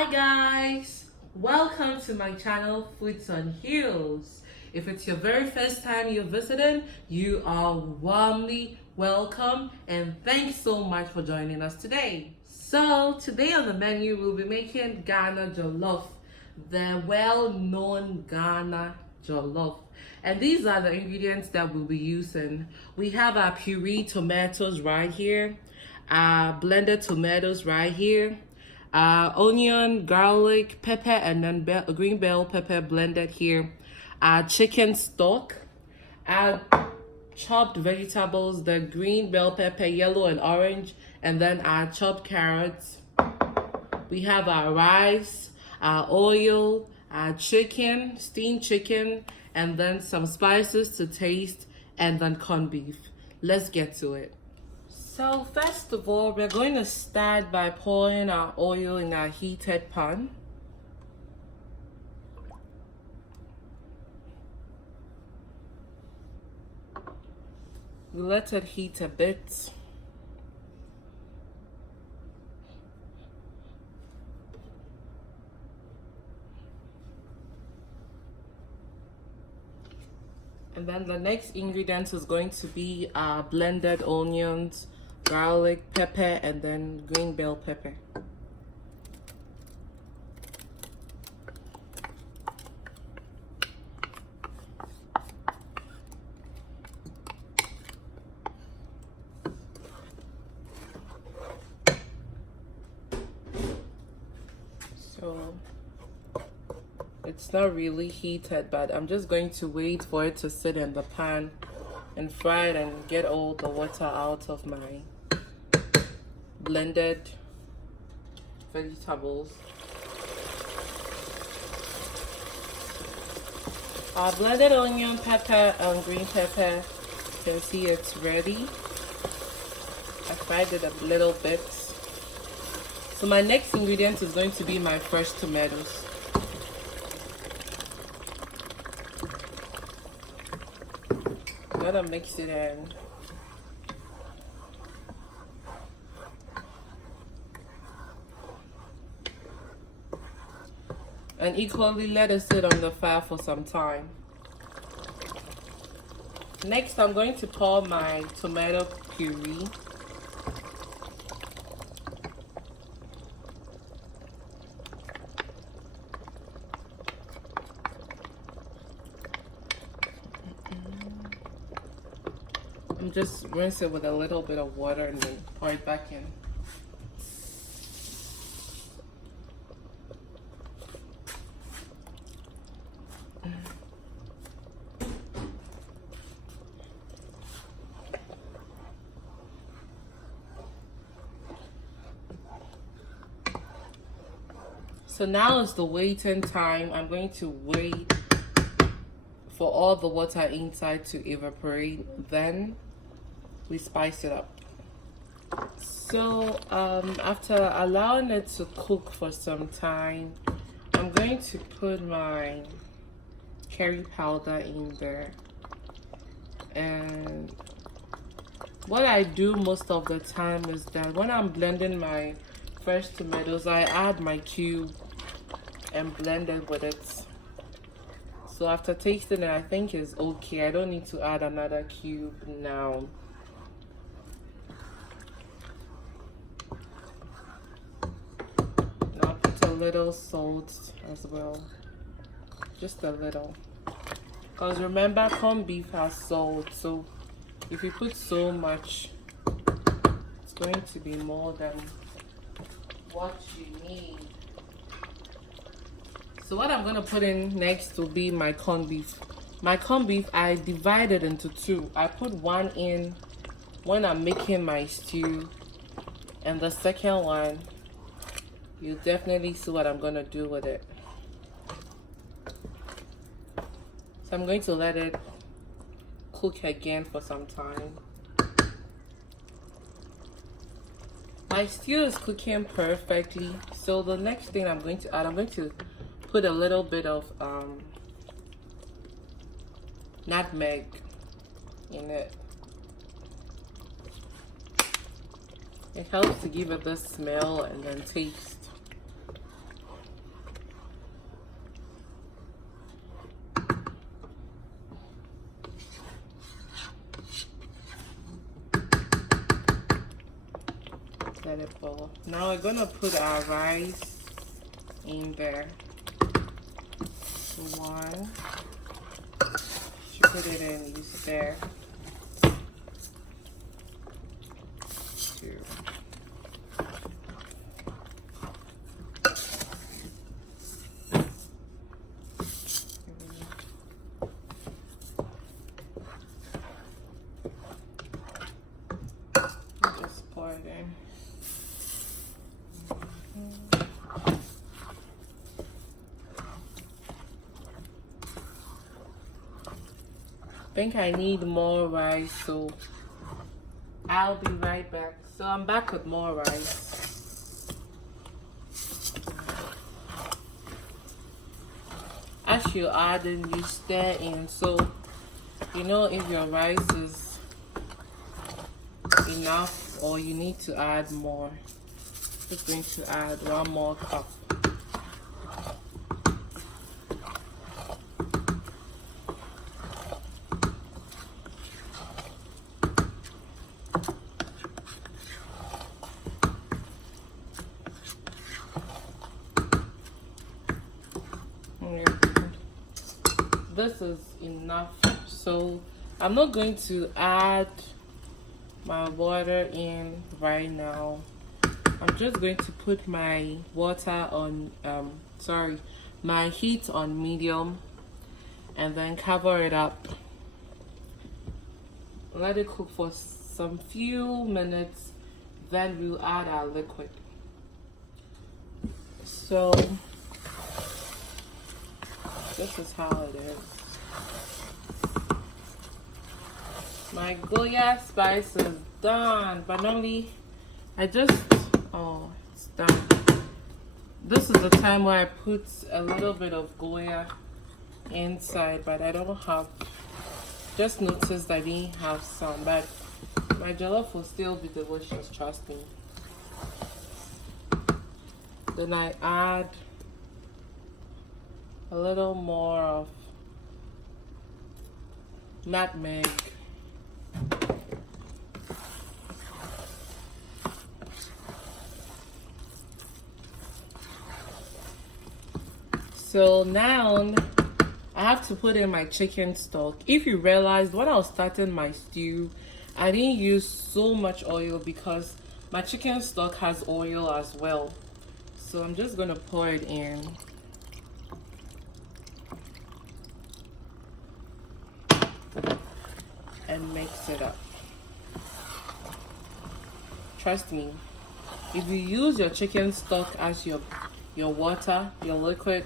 Hi guys, welcome to my channel Foods on Heels. If it's your very first time you're visiting, you are warmly welcome and thanks so much for joining us today. So today on the menu we'll be making Ghana Jollof, the well-known Ghana Jollof. And these are the ingredients that we'll be using. We have our puree tomatoes right here, our blended tomatoes right here, onion, garlic, pepper, and then green bell pepper blended here. Chicken stock, chopped vegetables, the green bell pepper, yellow and orange, and then our chopped carrots. We have our rice, our oil, our chicken, steamed chicken, and then some spices to taste, and then corned beef. Let's get to it. So first of all, we're going to start by pouring our oil in our heated pan. We let it heat a bit. And then the next ingredient is going to be our blended onions, garlic, pepper, and then green bell pepper. So it's not really heated, but I'm just going to wait for it to sit in the pan and fry it and get all the water out of my blended vegetables. Our blended onion, pepper, and green pepper, you can see it's ready. I fried it a little bit. So my next ingredient is going to be my fresh tomatoes. Gotta mix it in. And equally let it sit on the fire for some time. Next, I'm going to pour my tomato puree. I'm just rinse it with a little bit of water and then pour it back in. So now is the waiting time. I'm going to wait for all the water inside to evaporate. Then we spice it up. So after allowing it to cook for some time, I'm going to put my curry powder in there. And what I do most of the time is that when I'm blending my fresh tomatoes, I add my cube and blend it with it. So after tasting it, I think it's okay. I don't need to add another cube now. Now put a little salt as well, just a little, because remember corned beef has salt, so if you put so much, it's going to be more than what you need. So what I'm going to put in next will be my corned beef. My corned beef, I divided into two. I put one in when I'm making my stew, and the second one, you'll definitely see what I'm going to do with it. So I'm going to let it cook again for some time. My stew is cooking perfectly. So the next thing I'm going to add, I'm going to put a little bit of nutmeg in it. It helps to give it the smell and then taste. let it boil. Now we're gonna put our rice in there. So 1, you put it in, you stir. 2. Just pour it in. I think I need more rice, so I'll be right back. So I'm back with more rice. As you add in, you stir in, so you know if your rice is enough or you need to add more. Just going to add 1 more cup. This is enough, so I'm not going to add my water in right now. I'm just going to put my water on my heat on medium and then cover it up. Let it cook for some few minutes, then we'll add our liquid. So this is how it is. My Goya spice is done, but normally it's done. This is the time where I put a little bit of Goya inside, but I don't have, just noticed I didn't have some, but my jollof will still be delicious, trust me. Then I add a little more of nutmeg. So now I have to put in my chicken stock. If you realized when I was starting my stew, I didn't use so much oil because my chicken stock has oil as well. So I'm just gonna pour it in. And mix it up. Trust me, if you use your chicken stock as your water, your liquid,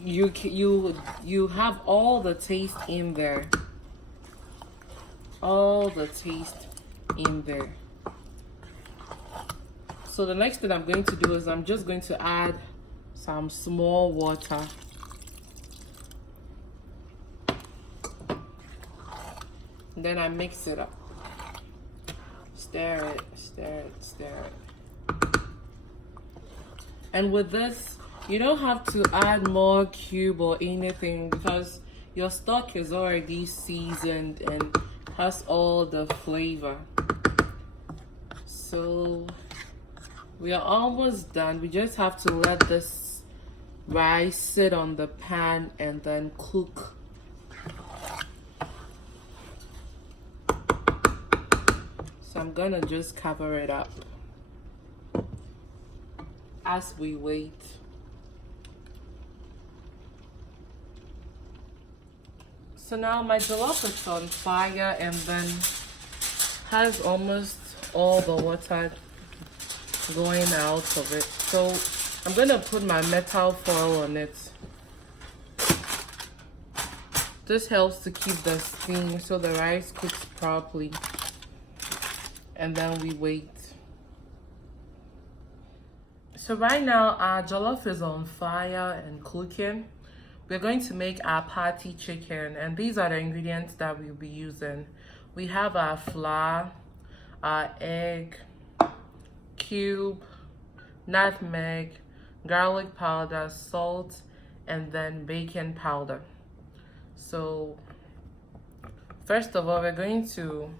you have all the taste in there. All the taste in there. So the next thing I'm going to do is I'm just going to add some small water. Then I mix it up. Stir it, stir it, stir it. And with this, you don't have to add more cube or anything because your stock is already seasoned and has all the flavor. So we are almost done. We just have to let this rice sit on the pan and then cook. So I'm gonna just cover it up as we wait. So now my jollof is on fire and then has almost all the water going out of it. So I'm gonna put my metal foil on it. This helps to keep the steam so the rice cooks properly. And then we wait. So right now our jollof is on fire and cooking. We're going to make our party chicken, and these are the ingredients that we'll be using. We have our flour, our egg, cube, nutmeg, garlic powder, salt, and then baking powder. So first of all, we're going to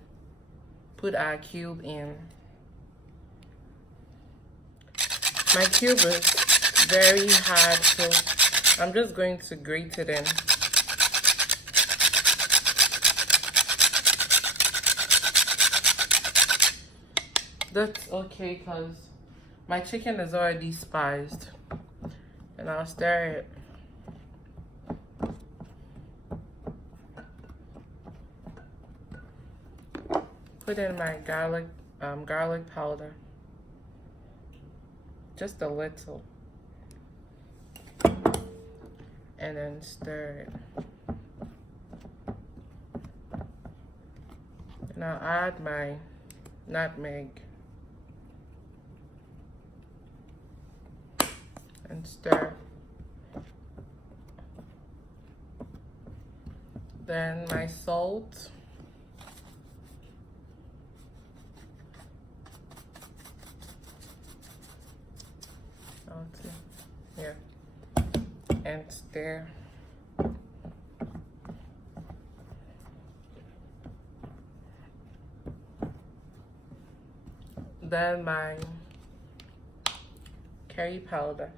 put our cube in. My cube is very hard, so I'm just going to grate it in. That's okay because my chicken is already spiced, and I'll stir it. Put in my garlic powder, just a little, and then stir it. And I'll add my nutmeg and stir. Then my salt. Yeah, and stir. Then my curry powder.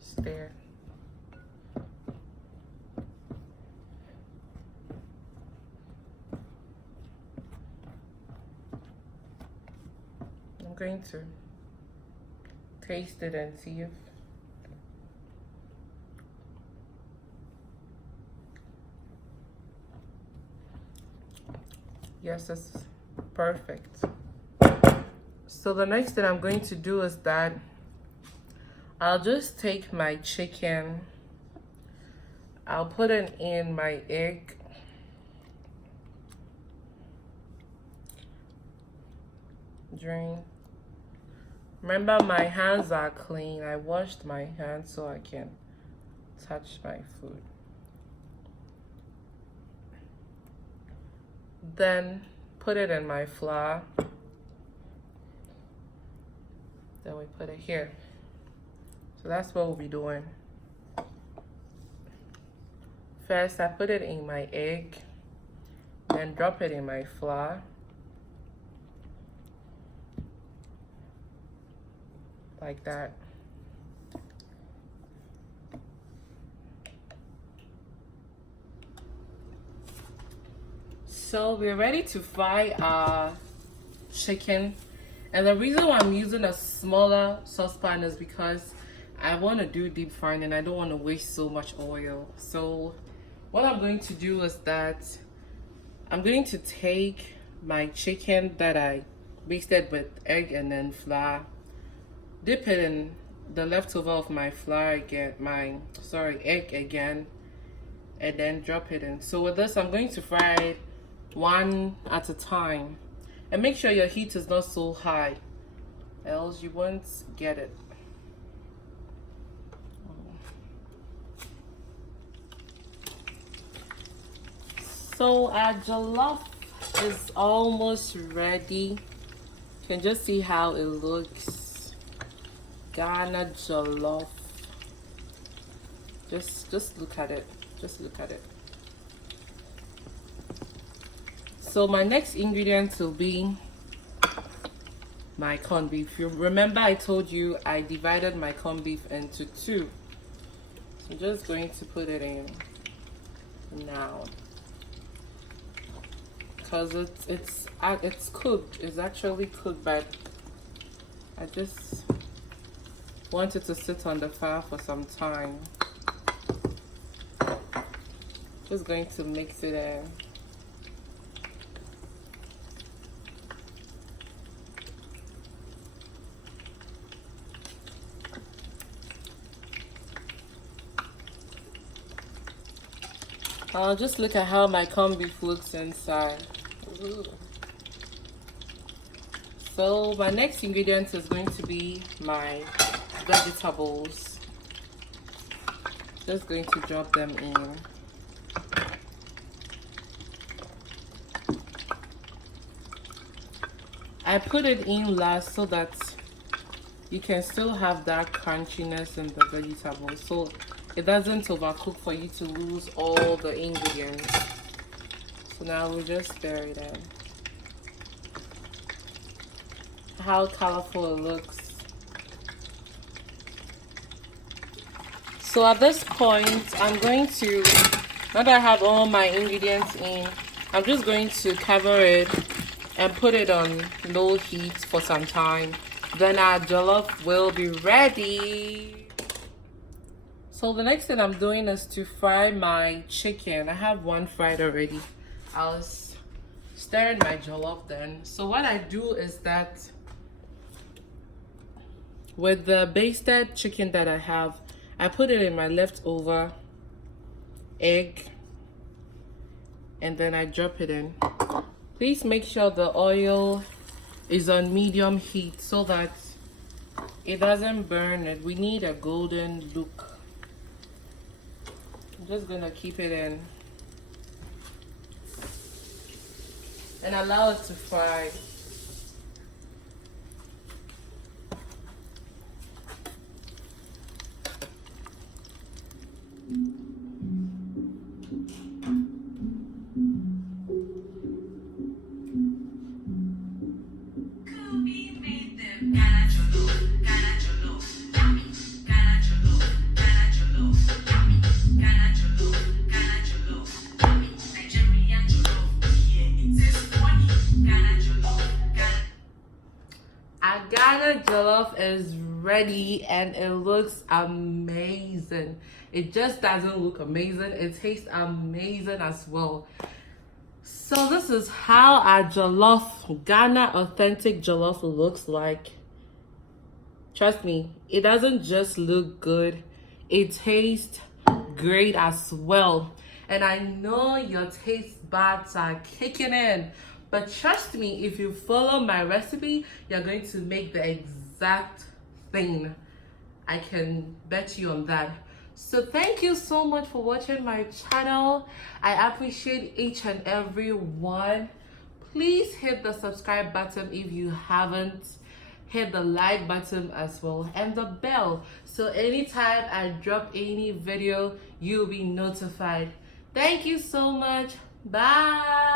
Stir. I'm going to taste it and see if yes, it's perfect. So the next thing I'm going to do is that I'll just take my chicken, I'll put it in my egg, drain. Remember, my hands are clean. I washed my hands so I can touch my food. Then put it in my flour. Then we put it here. So that's what we'll be doing. First, I put it in my egg, then drop it in my flour. Like that. So we're ready to fry our chicken, and the reason why I'm using a smaller saucepan is because I want to do deep frying and I don't want to waste so much oil. So what I'm going to do is that I'm going to take my chicken that I mixed with egg and then flour, dip it in the leftover of my flour again, egg again, and then drop it in. So with this, I'm going to fry it one at a time, and make sure your heat is not so high, else you won't get it. So our jollof is almost ready. You can just see how it looks. Ghana Jollof. Just look at it. Just look at it. So my next ingredient will be my corned beef. You remember I told you I divided my corned beef into two. So I'm just going to put it in now, because it's cooked. It's actually cooked, but I just want it to sit on the fire for some time. Just going to mix it in. I'll just look at how my corned beef looks inside. Ooh. So my next ingredient is going to be my vegetables. Just going to drop them in. I put it in last so that you can still have that crunchiness in the vegetables, so it doesn't overcook for you to lose all the ingredients. So now we'll just stir it in. how colorful it looks. So at this point, I'm going to, now that I have all my ingredients in, I'm just going to cover it and put it on low heat for some time. Then our jollof will be ready. So the next thing I'm doing is to fry my chicken. I have one fried already. I was stirring my jollof then. So what I do is that with the basted chicken that I have, I put it in my leftover egg and then I drop it in. Please make sure the oil is on medium heat so that it doesn't burn it. We need a golden look. I'm just gonna keep it in and allow it to fry. Ghana Jollof, Ghana Jollof, yummy. Ghana Jollof, Ghana Jollof, yummy. Ghana Jollof, Ghana Jollof, yummy. Nigerian Jollof, yeah, it is funny. Ghana Jollof, Ghana. Our Ghana Jollof is ready and it looks amazing. It just doesn't look amazing, it tastes amazing as well. So this is how our jollof, Ghana authentic jollof looks like. Trust me, it doesn't just look good, it tastes great as well. And I know your taste buds are kicking in, but trust me, if you follow my recipe, you're going to make the exact thing. I can bet you on that. So thank you so much for watching my channel. I appreciate each and every one. Please hit the subscribe button if you haven't. Hit the like button as well and the bell, so anytime I drop any video, you'll be notified. Thank you so much. Bye.